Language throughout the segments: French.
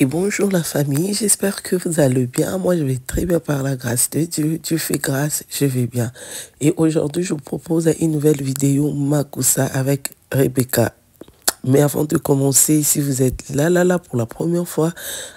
Et bonjour la famille, j'espère que vous allez bien. Moi, je vais très bien par la grâce de Dieu. Dieu fait grâce, je vais bien. Et aujourd'hui, je vous propose une nouvelle vidéo Makusa avec Rebecca. Mais avant de commencer, si vous êtes là pour la première fois,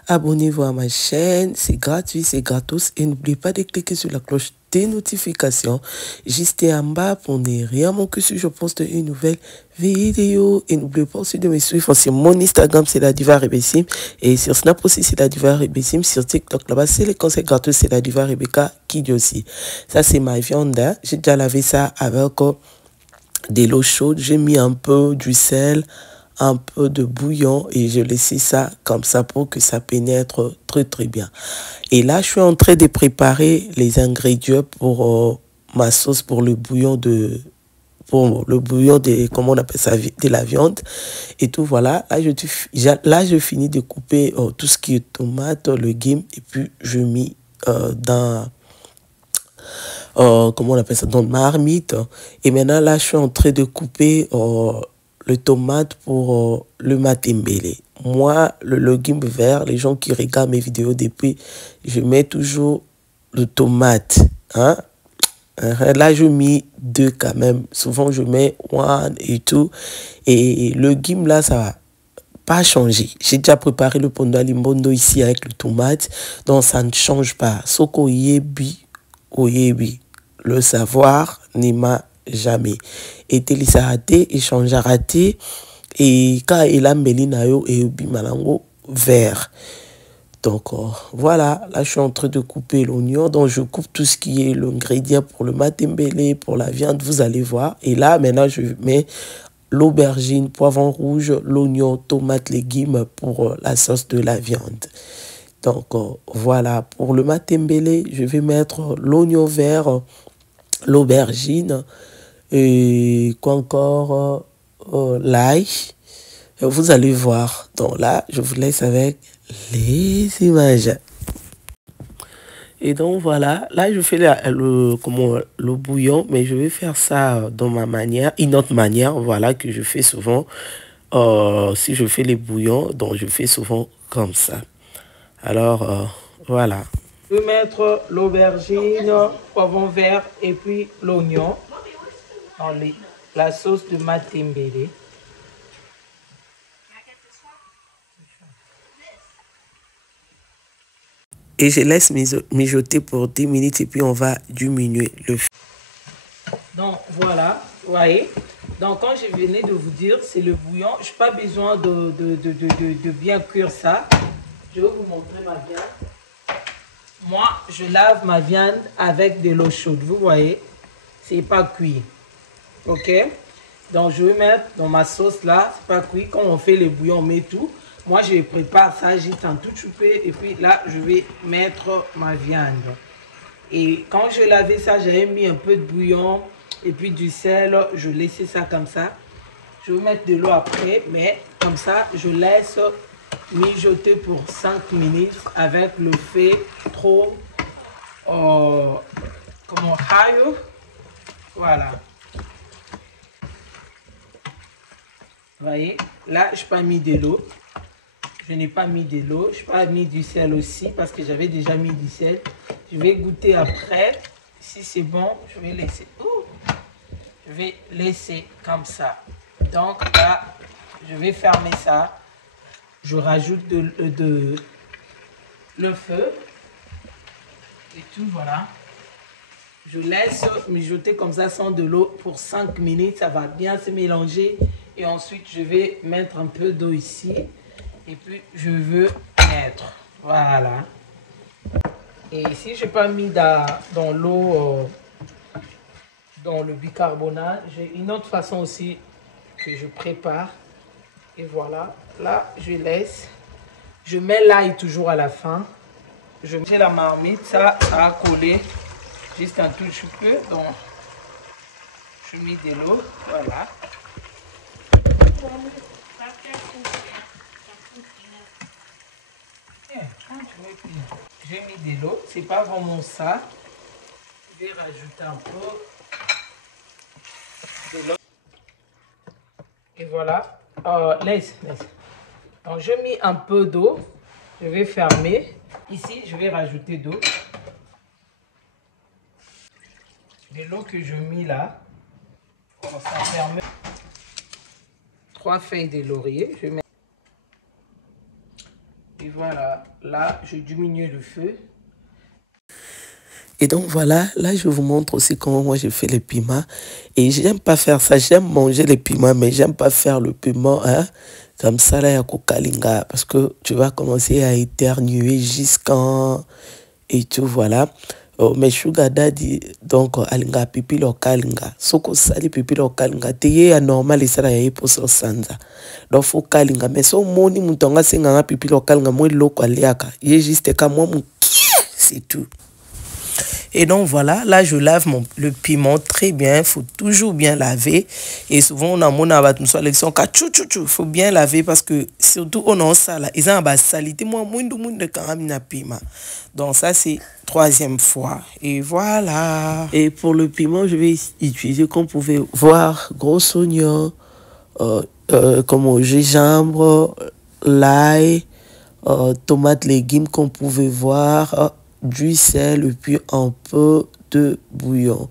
abonnez-vous à ma chaîne. C'est gratuit, c'est gratos. Et n'oubliez pas de cliquer sur la cloche des notifications juste en bas pour ne rien manquer si je poste une nouvelle vidéo. Et n'oubliez pas aussi de me suivre sur mon Instagram, c'est la Diva Rebessim. Et sur Snap aussi, c'est la Diva Rebessim. Sur TikTok, là-bas, c'est les conseils gratos, c'est la Diva Rebecca qui dit aussi. Ça, c'est ma viande. Hein. J'ai déjà lavé ça avec de l'eau chaude. J'ai mis un peu du sel, un peu de bouillon et je laisse ça comme ça pour que ça pénètre très bien. Et là, je suis en train de préparer les ingrédients pour ma sauce pour le bouillon de comment on appelle ça, de la viande et tout. Voilà, là je finis de couper tout ce qui est tomate, légumes et puis je mets dans comment on appelle ça, dans ma marmite. Et maintenant là je suis en train de couper le tomate pour le matembele. Moi, le légume vert, les gens qui regardent mes vidéos depuis, je mets toujours le tomate. Hein? Là, je mets deux quand même. Souvent, je mets one et tout. Et le légume, là, ça va pas changer. J'ai déjà préparé le ponda limbondo ici avec le tomate. Donc, ça ne change pas. Soko yebi, oyebi. Le savoir n'ima jamais. Et Télisa raté, échange raté. Et quand il a melinayo et bimalango vert. Donc voilà, là je suis en train de couper l'oignon. Donc je coupe tout ce qui est l'ingrédient pour le matembele, pour la viande, vous allez voir. Et là maintenant je mets l'aubergine, poivron rouge, l'oignon, tomate, légumes pour la sauce de la viande. Donc voilà, pour le matembele, je vais mettre l'oignon vert, l'aubergine et quoi encore, l'ail. Vous allez voir. Donc là, je vous laisse avec les images. Et donc voilà, là je fais le bouillon, mais je vais faire ça dans ma manière, une autre manière, voilà, que je fais souvent. Si je fais les bouillons, donc je fais souvent comme ça. Alors voilà. Je vais mettre l'aubergine, poivron vert et puis l'oignon dans la sauce de matembele. Et je laisse mijoter pour 10 minutes et puis on va diminuer le feu. Donc voilà, vous voyez. Donc quand je venais de vous dire, c'est le bouillon. Je n'ai pas besoin de bien cuire ça. Je vais vous montrer ma viande. Moi, je lave ma viande avec de l'eau chaude. Vous voyez, c'est pas cuit. Ok? Donc je vais mettre dans ma sauce là, c'est pas cuit. Quand on fait le bouillon, on met tout. Moi, je prépare ça, j'étais en tout chouper. Et puis là, je vais mettre ma viande. Et quand je lavais ça, j'avais mis un peu de bouillon et puis du sel. Je laissais ça comme ça. Je vais mettre de l'eau après, mais comme ça, je laisse mijoter pour 5 minutes avec le feu trop comme high. Voilà. Vous voyez, là, je n'ai pas mis de l'eau. Je n'ai pas mis de l'eau. Je n'ai pas mis du sel aussi parce que j'avais déjà mis du sel. Je vais goûter après. Si c'est bon, je vais laisser. Je vais laisser comme ça. Donc là, je vais fermer ça. Je rajoute le feu. Et tout, voilà. Je laisse mijoter comme ça sans de l'eau pour 5 minutes. Ça va bien se mélanger. Et ensuite, je vais mettre un peu d'eau ici. Et puis, je veux mettre. Voilà. Et ici, je n'ai pas mis dans l'eau, dans le bicarbonate. J'ai une autre façon aussi que je prépare. Et voilà. Là, je laisse. Je mets l'ail toujours à la fin. Je mets la marmite. Ça a collé juste un tout petit peu. Donc, je mets de l'eau. Voilà. J'ai mis de l'eau, c'est pas vraiment ça. Je vais rajouter un peu de l'eau. Et voilà. Laisse. Donc, je mets un peu d'eau. Je vais fermer. Ici, je vais rajouter d'eau. De l'eau que je mets là. Ça permet 3 feuilles de laurier. Je mets. Et voilà, là, je diminue le feu. Et donc voilà, là je vous montre aussi comment moi je fais les piments. Et j'aime pas faire ça, j'aime manger les piments, mais j'aime pas faire le piment hein, comme ça là, il y a kokalinga. Parce que tu vas commencer à éternuer jusqu'en... Et tout, voilà. Mais sugar daddy, donc, alinga pipi lo kalinga. Soko sali pipi lo kalinga. Teye anormal isara ya ipo so sanza. Donc, faut kalinga. Mais so moni moutonga senganga pipi lo kalinga. Moi, loko aliaka. Ye juste ka moi moukie. C'est tout. Et donc voilà, là je lave le piment très bien, il faut toujours bien laver. Et souvent on a mon abattu sur l'élection, il faut bien laver parce que surtout on a ça là, ils ont une salité, moi de caramina piment. Donc ça c'est troisième fois. Et voilà. Et pour le piment, je vais utiliser, comme vous pouvez voir, gros oignon, comme au gingembre, l'ail, tomates, légumes, comme vous pouvez voir. Du sel et puis un peu de bouillon.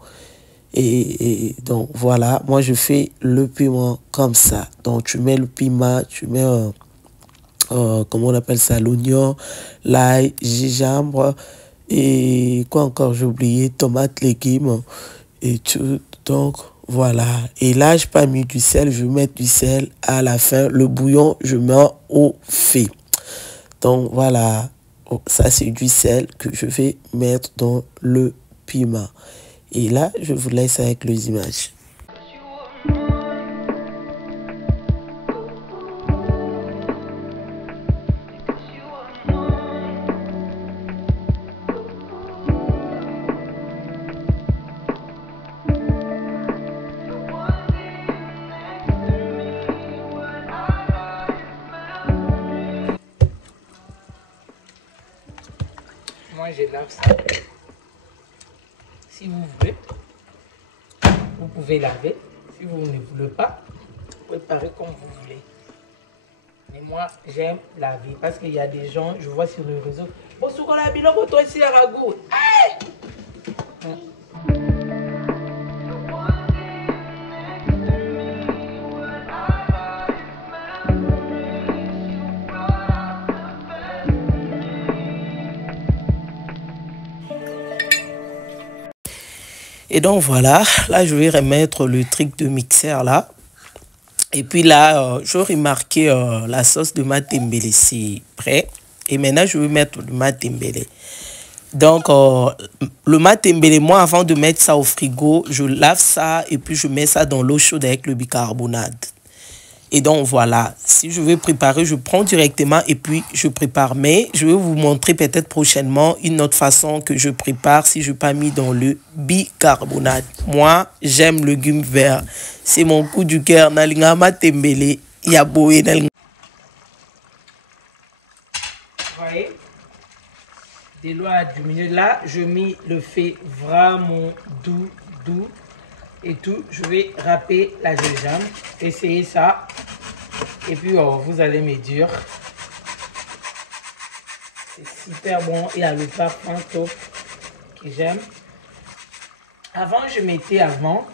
Et donc voilà, moi je fais le piment comme ça. Donc tu mets le piment, tu mets, comment on appelle ça, l'oignon, l'ail, gingembre et quoi encore, j'ai oublié, tomates, légumes et tout. Donc voilà. Et là, je n'ai pas mis du sel, je vais mettre du sel à la fin. Le bouillon, je mets au feu. Donc voilà. Ça, c'est du sel que je vais mettre dans le piment. Et là, je vous laisse avec les images. Moi, je lave ça. Si vous voulez, vous pouvez laver. Si vous ne voulez pas, vous préparez comme vous voulez. Mais moi, j'aime laver parce qu'il y a des gens, je vois sur le réseau, bon, souvent la biloko, toi ici à ragoût. Et donc voilà, là je vais remettre le truc de mixeur là. Et puis là, je vais remarquer la sauce de matembele, c'est prêt. Et maintenant, je vais mettre le matembele. Donc, le matembele, moi, avant de mettre ça au frigo, je lave ça et puis je mets ça dans l'eau chaude avec le bicarbonate. Et donc, voilà, si je veux préparer, je prends directement et puis je prépare. Mais je vais vous montrer peut-être prochainement une autre façon que je prépare si je n'ai pas mis dans le bicarbonate. Moi, j'aime le légume vert. C'est mon coup du cœur. Nalinga matembele, yaboe nalinga. Vous voyez, de l'eau à diminuer. Là, je mets le feu vraiment doux. Et tout, je vais râper la gingembre. Essayez ça. Et puis, vous allez me dire. C'est super bon. Il y a le parfum top que j'aime. Avant, je mettais avant.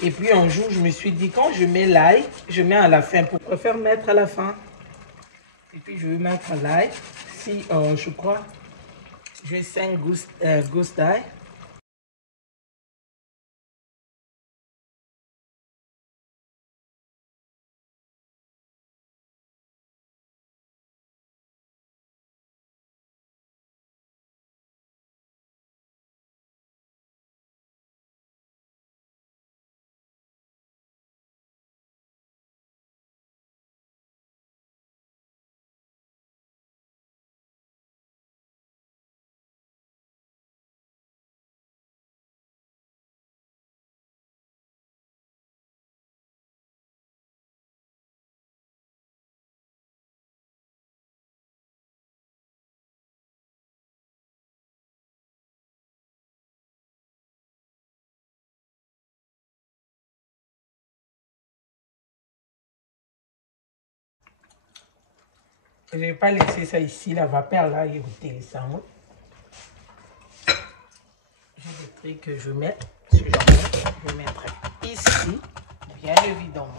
Et puis, un jour, je me suis dit, quand je mets l'ail, je mets à la fin. Pourquoi faire mettre à la fin? Et puis, je vais mettre l'ail. Si, je crois, j'ai 5 gousses d'ail. Je ne vais pas laisser ça ici, la vapeur là, écoutez ça. J'ai des trucs que je mets, ce jambon, je mettrai ici, bien évidemment.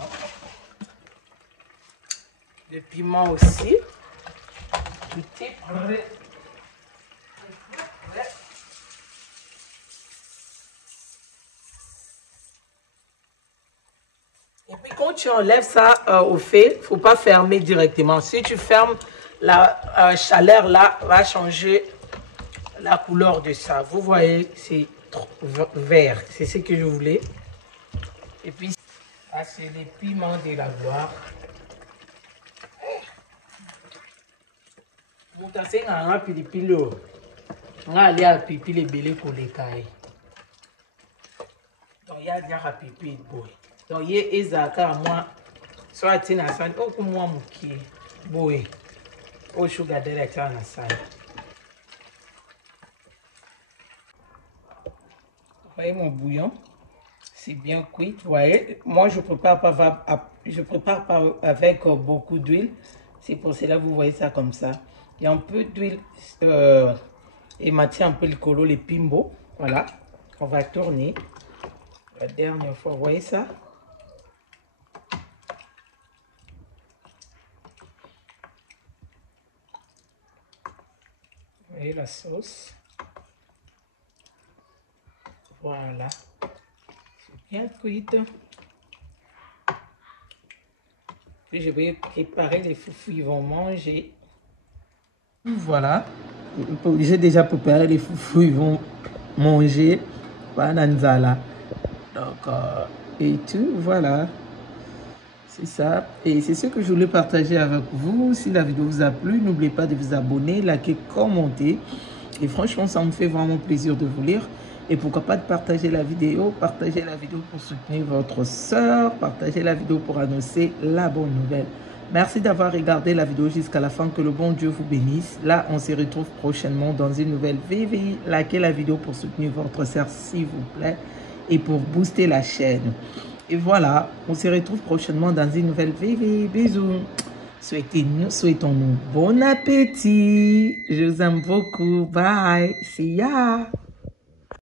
Le piment aussi. Tout est prêt. Et puis quand tu enlèves ça au feu, il ne faut pas fermer directement. Si tu fermes, la chaleur là va changer la couleur de ça. Vous voyez, c'est vert. C'est ce que je voulais. Et puis, ça c'est les piments de la gloire. Vous tassez un pilipili. On va aller à pipi les belés pour les cailles. Donc, il y a déjà un pipi de boy. Donc, il y a des accords, moi, soit tu as un peu moi, qui boy. Au sugar de la salle. Vous voyez mon bouillon? C'est bien cuit. Vous voyez? Moi, je prépare pas avec beaucoup d'huile. C'est pour cela que vous voyez ça comme ça. Il y a un peu d'huile et matière un peu le colo, les pimbo. Voilà. On va tourner. La dernière fois, vous voyez ça? Vous voyez la sauce? Voilà. C'est bien cuite. Puis je vais préparer les foufous, ils vont manger. Voilà. J'ai déjà préparé les foufous, ils vont manger. Bananzala. Donc, et tout, voilà. C'est ça. Et c'est ce que je voulais partager avec vous. Si la vidéo vous a plu, n'oubliez pas de vous abonner, liker, commenter. Et franchement, ça me fait vraiment plaisir de vous lire. Et pourquoi pas de partager la vidéo. Partagez la vidéo pour soutenir votre soeur. Partagez la vidéo pour annoncer la bonne nouvelle. Merci d'avoir regardé la vidéo jusqu'à la fin. Que le bon Dieu vous bénisse. Là, on se retrouve prochainement dans une nouvelle VVI. Likez la vidéo pour soutenir votre soeur, s'il vous plaît. Et pour booster la chaîne. Et voilà, on se retrouve prochainement dans une nouvelle VV. Bisous. Souhaitons-nous bon appétit. Je vous aime beaucoup. Bye. See ya.